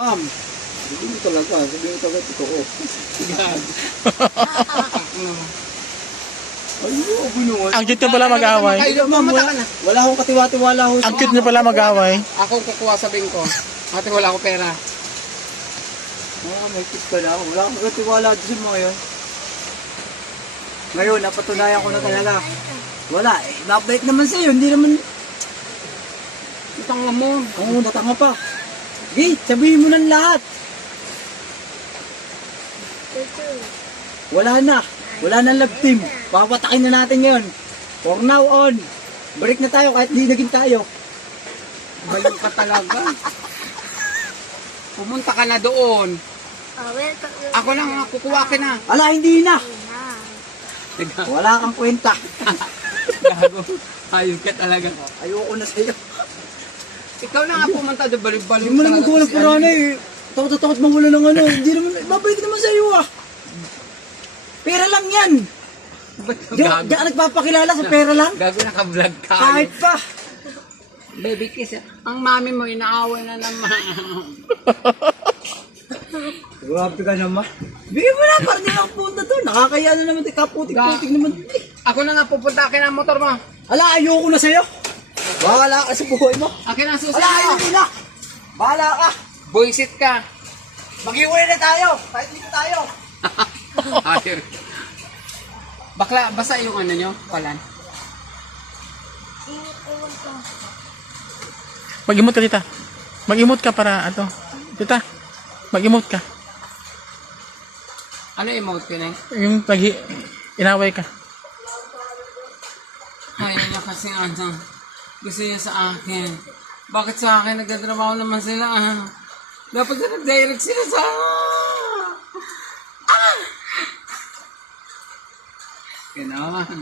Ma'am, sabihin mo talaga. Sabihin mo talaga totoo. Ayun, binuhat. Ang cute nyo pala mag-away. Ma'am, wala akong katiwa-tiwala ho. Ang cute nyo pala mag-away. Ako kukuha sa bingko. Ate, wala ko pera. May tip ka na. Wala akong katiwala dito sa mga yun. Ngayon, napatunayan ko na talaga. Wala eh. Napait naman sa'yo. Hindi naman... Itang mo. Oo, natanga pa. Sige, sabihin mo ng lahat. Wala na. Wala na love team. Papatakin na natin ngayon. From now on. Break na tayo kahit di naging tayo. Bayo ka talaga. Pumunta ka na doon. Ako lang kukuha ka na. Ala, hindi na. Wala kang kwenta. Gago. Ayos ka talaga. Ayoko na sa'yo. Ikaw na nga pumunta doon. Balik-balik. Hindi mo naman gawa ng purana eh. Takot mawala ng ano. Hindi naman, babalik naman sa'yo ah. Pera lang yan. Di ka nagpapakilala sa pera lang. Gago naka-vlog ka. Kahit pa. Baby kiss. Ang mami mo inaaway na naman. Grabe ka naman. Bigyan mo na, parang di lang punta to. Nakakaya na naman, kaputik-putik naman. Ako na nga pupunta. Akin ang motor mo. Ala, ayoko na sa'yo. Bahala ka sa buhay mo. Akin ang susi Ala, mo. ayoko na. Bahala ka. Buisit ka. Mag-iway na tayo. Kahit dito tayo. Ayun. Bakla, basa yung ano nyo? Palan. Mag-emote ka, tita. Mag-emote ka para, tita. Mag-emote ka. Ano emote ko na? Yung inaway ka. Ayaw niya kasi ano. Gusto niya sa akin. Bakit sa akin nagtatrabaho naman sila? Dapat na nag-direct sila sa... Gano'n.